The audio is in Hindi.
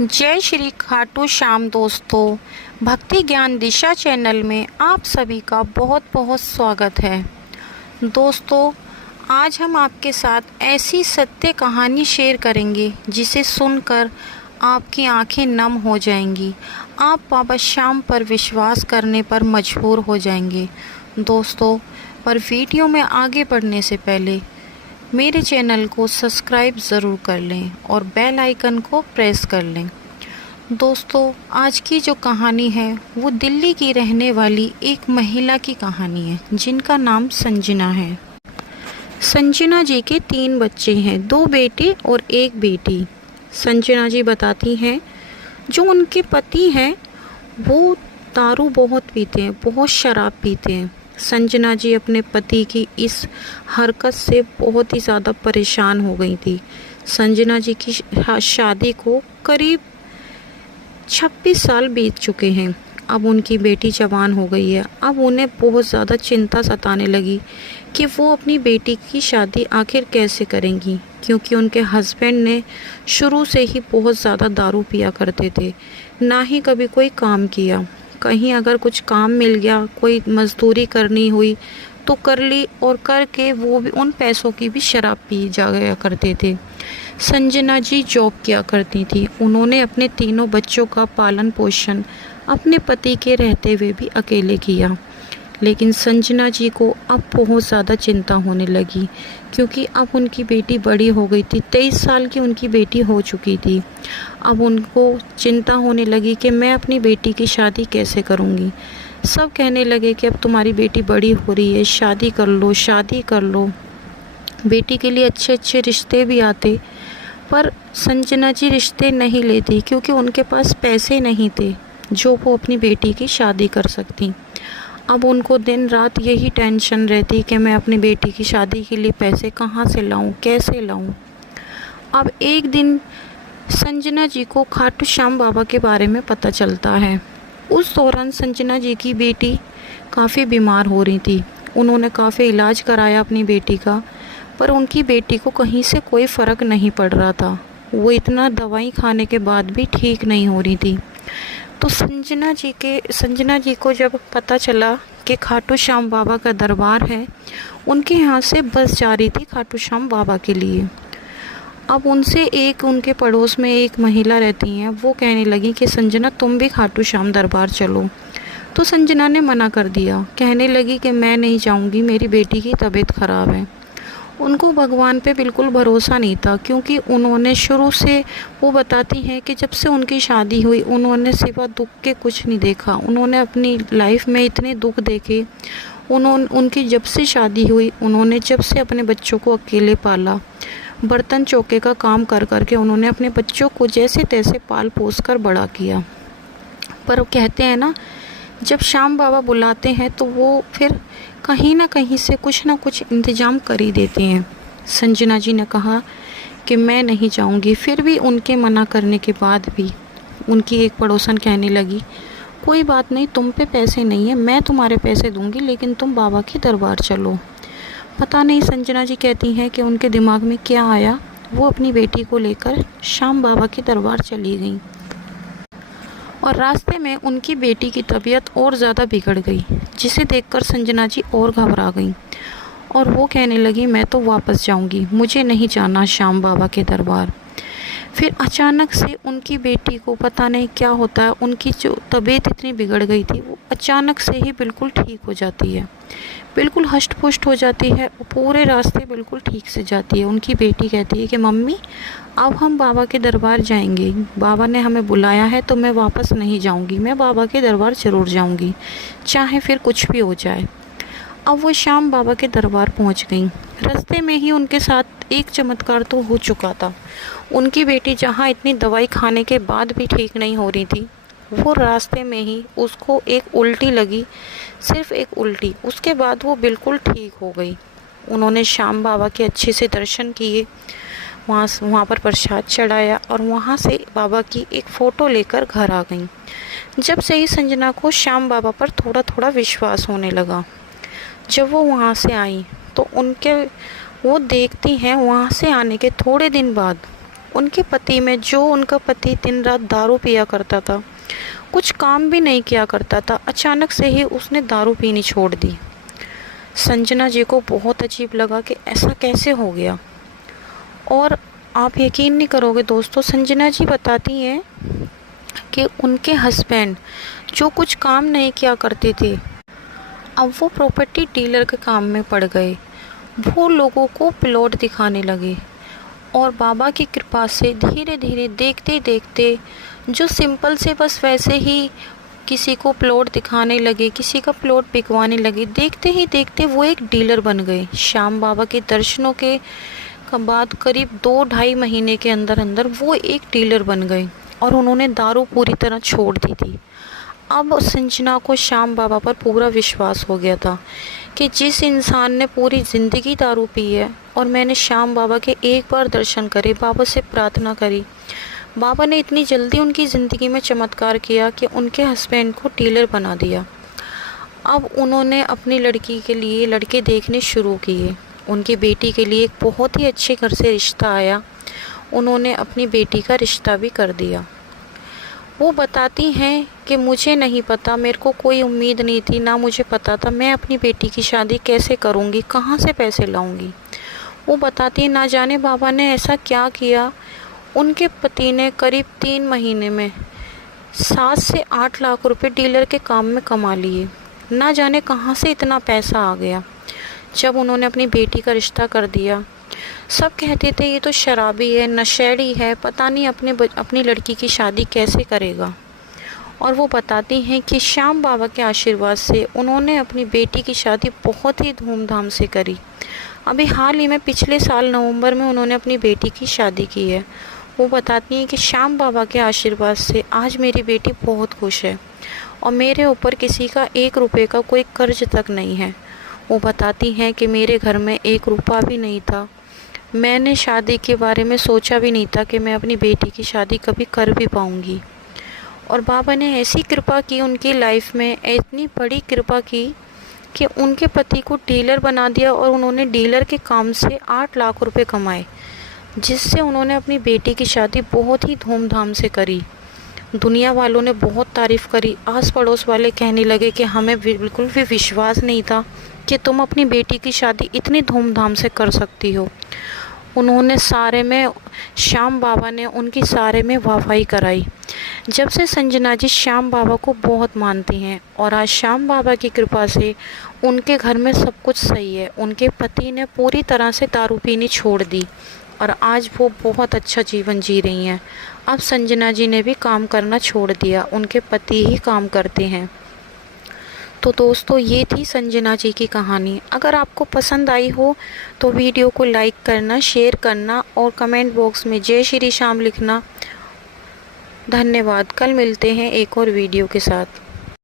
जय श्री खाटू श्याम दोस्तों। भक्ति ज्ञान दिशा चैनल में आप सभी का बहुत बहुत स्वागत है। दोस्तों, आज हम आपके साथ ऐसी सत्य कहानी शेयर करेंगे जिसे सुनकर आपकी आंखें नम हो जाएंगी। आप बाबा श्याम पर विश्वास करने पर मजबूर हो जाएंगे। दोस्तों, पर वीडियो में आगे बढ़ने से पहले मेरे चैनल को सब्सक्राइब ज़रूर कर लें और बेल आइकन को प्रेस कर लें। दोस्तों, आज की जो कहानी है वो दिल्ली की रहने वाली एक महिला की कहानी है जिनका नाम संजना है। संजना जी के 3 बच्चे हैं, 2 बेटे और 1 बेटी। संजना जी बताती हैं जो उनके पति हैं वो दारू बहुत पीते हैं, बहुत शराब पीते हैं। संजना जी अपने पति की इस हरकत से बहुत ही ज़्यादा परेशान हो गई थी। संजना जी की शादी को करीब 26 साल बीत चुके हैं। अब उनकी बेटी जवान हो गई है। अब उन्हें बहुत ज़्यादा चिंता सताने लगी कि वो अपनी बेटी की शादी आखिर कैसे करेंगी, क्योंकि उनके हस्बैंड ने शुरू से ही बहुत ज़्यादा दारू पिया करते थे, ना ही कभी कोई काम किया। कहीं अगर कुछ काम मिल गया, कोई मजदूरी करनी हुई तो कर ली, और करके वो भी उन पैसों की भी शराब पी जाया करते थे। संजना जी जॉब किया करती थी। उन्होंने अपने तीनों बच्चों का पालन पोषण अपने पति के रहते हुए भी अकेले किया। लेकिन संजना जी को अब बहुत ज़्यादा चिंता होने लगी, क्योंकि अब उनकी बेटी बड़ी हो गई थी। 23 साल की उनकी बेटी हो चुकी थी। अब उनको चिंता होने लगी कि मैं अपनी बेटी की शादी कैसे करूँगी। सब कहने लगे कि अब तुम्हारी बेटी बड़ी हो रही है, शादी कर लो, शादी कर लो। बेटी के लिए अच्छे अच्छे रिश्ते भी आते, पर संजना जी रिश्ते नहीं लेती, क्योंकि उनके पास पैसे नहीं थे जो वो अपनी बेटी की शादी कर सकती। अब उनको दिन रात यही टेंशन रहती कि मैं अपनी बेटी की शादी के लिए पैसे कहाँ से लाऊं, कैसे लाऊं। अब एक दिन संजना जी को खाटू श्याम बाबा के बारे में पता चलता है। उस दौरान संजना जी की बेटी काफ़ी बीमार हो रही थी। उन्होंने काफ़ी इलाज कराया अपनी बेटी का, पर उनकी बेटी को कहीं से कोई फ़र्क नहीं पड़ रहा था। वो इतना दवाई खाने के बाद भी ठीक नहीं हो रही थी। तो संजना जी को जब पता चला कि खाटू श्याम बाबा का दरबार है, उनके यहाँ से बस जा रही थी खाटू श्याम बाबा के लिए। अब उनके पड़ोस में एक महिला रहती हैं, वो कहने लगी कि संजना तुम भी खाटू श्याम दरबार चलो। तो संजना ने मना कर दिया, कहने लगी कि मैं नहीं जाऊँगी, मेरी बेटी की तबीयत ख़राब है। उनको भगवान पे बिल्कुल भरोसा नहीं था, क्योंकि उन्होंने शुरू से, वो बताती हैं कि जब से उनकी शादी हुई उन्होंने सिवा दुख के कुछ नहीं देखा। उन्होंने अपनी लाइफ में इतने दुख देखे। उनकी जब से शादी हुई, उन्होंने जब से अपने बच्चों को अकेले पाला, बर्तन चौके का काम कर करके उन्होंने अपने बच्चों को जैसे तैसे पाल पोस कर बड़ा किया। पर कहते हैं ना, जब श्याम बाबा बुलाते हैं तो वो फिर कहीं ना कहीं से कुछ ना कुछ इंतज़ाम कर ही देते हैं। संजना जी ने कहा कि मैं नहीं जाऊंगी। फिर भी उनके मना करने के बाद भी उनकी एक पड़ोसन कहने लगी, कोई बात नहीं, तुम पे पैसे नहीं है, मैं तुम्हारे पैसे दूंगी, लेकिन तुम बाबा के दरबार चलो। पता नहीं संजना जी कहती हैं कि उनके दिमाग में क्या आया, वो अपनी बेटी को लेकर श्याम बाबा के दरबार चली गई। और रास्ते में उनकी बेटी की तबीयत और ज़्यादा बिगड़ गई, जिसे देखकर संजना जी और घबरा गई और वो कहने लगी, मैं तो वापस जाऊंगी, मुझे नहीं जाना श्याम बाबा के दरबार। फिर अचानक से उनकी बेटी को पता नहीं क्या होता है, उनकी जो तबीयत इतनी बिगड़ गई थी वो अचानक से ही बिल्कुल ठीक हो जाती है, बिल्कुल हष्ट पुष्ट हो जाती है, पूरे रास्ते बिल्कुल ठीक से जाती है। उनकी बेटी कहती है कि मम्मी अब हम बाबा के दरबार जाएंगे, बाबा ने हमें बुलाया है तो मैं वापस नहीं जाऊंगी, मैं बाबा के दरबार ज़रूर जाऊंगी, चाहे फिर कुछ भी हो जाए। अब वो श्याम बाबा के दरबार पहुंच गई। रास्ते में ही उनके साथ एक चमत्कार तो हो चुका था। उनकी बेटी जहां इतनी दवाई खाने के बाद भी ठीक नहीं हो रही थी, वो रास्ते में ही उसको एक उल्टी लगी, सिर्फ एक उल्टी। उसके बाद वो बिल्कुल ठीक हो गई। उन्होंने श्याम बाबा के अच्छे से दर्शन किए, वहाँ पर प्रसाद चढ़ाया और वहाँ से बाबा की एक फ़ोटो लेकर घर आ गई। जब से ही संजना को श्याम बाबा पर थोड़ा थोड़ा विश्वास होने लगा। जब वो वहाँ से आई तो वो देखती हैं वहाँ से आने के थोड़े दिन बाद उनके पति में, जो उनका पति दिन रात दारू पिया करता था, कुछ काम भी नहीं किया करता था, अचानक से ही उसने दारू पीनी छोड़ दी। संजना जी को बहुत अजीब लगा कि ऐसा कैसे हो गया। और आप यकीन नहीं करोगे दोस्तों, संजना जी बताती हैं कि उनके हस्बैंड जो कुछ काम नहीं किया करते थे, अब वो प्रॉपर्टी डीलर के काम में पड़ गए। वो लोगों को प्लॉट दिखाने लगे और बाबा की कृपा से धीरे धीरे देखते देखते जो सिंपल से बस वैसे ही किसी को प्लॉट दिखाने लगे, किसी का प्लॉट बिकवाने लगे, देखते ही देखते वो एक डीलर बन गए। श्याम बाबा के दर्शनों के बाद करीब 2-2.5 महीने के अंदर अंदर वो एक डीलर बन गए और उन्होंने दारू पूरी तरह छोड़ दी थी। अब संजना को श्याम बाबा पर पूरा विश्वास हो गया था कि जिस इंसान ने पूरी ज़िंदगी दारू पी है और मैंने श्याम बाबा के एक बार दर्शन करे, बाबा से प्रार्थना करी, बाबा ने इतनी जल्दी उनकी ज़िंदगी में चमत्कार किया कि उनके हस्बैंड को डीलर बना दिया। अब उन्होंने अपनी लड़की के लिए लड़के देखने शुरू किए। उनकी बेटी के लिए एक बहुत ही अच्छे घर से रिश्ता आया। उन्होंने अपनी बेटी का रिश्ता भी कर दिया। वो बताती हैं कि मुझे नहीं पता, मेरे को कोई उम्मीद नहीं थी, ना मुझे पता था मैं अपनी बेटी की शादी कैसे करूँगी, कहाँ से पैसे लाऊंगी। वो बताती हैं ना जाने बाबा ने ऐसा क्या किया, उनके पति ने करीब 3 महीने में 7 से 8 लाख रुपए डीलर के काम में कमा लिए। ना जाने कहाँ से इतना पैसा आ गया। जब उन्होंने अपनी बेटी का रिश्ता कर दिया, सब कहते थे ये तो शराबी है, नशेड़ी है, पता नहीं अपनी लड़की की शादी कैसे करेगा। और वो बताती हैं कि श्याम बाबा के आशीर्वाद से उन्होंने अपनी बेटी की शादी बहुत ही धूमधाम से करी। अभी हाल ही में पिछले साल नवंबर में उन्होंने अपनी बेटी की शादी की है। वो बताती हैं कि श्याम बाबा के आशीर्वाद से आज मेरी बेटी बहुत खुश है और मेरे ऊपर किसी का 1 रुपये का कोई कर्ज तक नहीं है। वो बताती हैं कि मेरे घर में 1 रुपया भी नहीं था, मैंने शादी के बारे में सोचा भी नहीं था कि मैं अपनी बेटी की शादी कभी कर भी पाऊँगी। और बाबा ने ऐसी कृपा की उनकी लाइफ में, इतनी बड़ी कृपा की कि उनके पति को डीलर बना दिया और उन्होंने डीलर के काम से 8 लाख रुपए कमाए, जिससे उन्होंने अपनी बेटी की शादी बहुत ही धूमधाम से करी। दुनिया वालों ने बहुत तारीफ़ करी। आस पड़ोस वाले कहने लगे कि हमें बिल्कुल भी विश्वास नहीं था कि तुम अपनी बेटी की शादी इतनी धूमधाम से कर सकती हो। उन्होंने सारे में, श्याम बाबा ने उनकी सारे में वाहवाही कराई। जब से संजना जी श्याम बाबा को बहुत मानती हैं और आज श्याम बाबा की कृपा से उनके घर में सब कुछ सही है। उनके पति ने पूरी तरह से दारू पीनी छोड़ दी और आज वो बहुत अच्छा जीवन जी रही हैं। अब संजना जी ने भी काम करना छोड़ दिया, उनके पति ही काम करते हैं। तो दोस्तों, ये थी संजना जी की कहानी। अगर आपको पसंद आई हो तो वीडियो को लाइक करना, शेयर करना और कमेंट बॉक्स में जय श्री श्याम लिखना। धन्यवाद। कल मिलते हैं एक और वीडियो के साथ।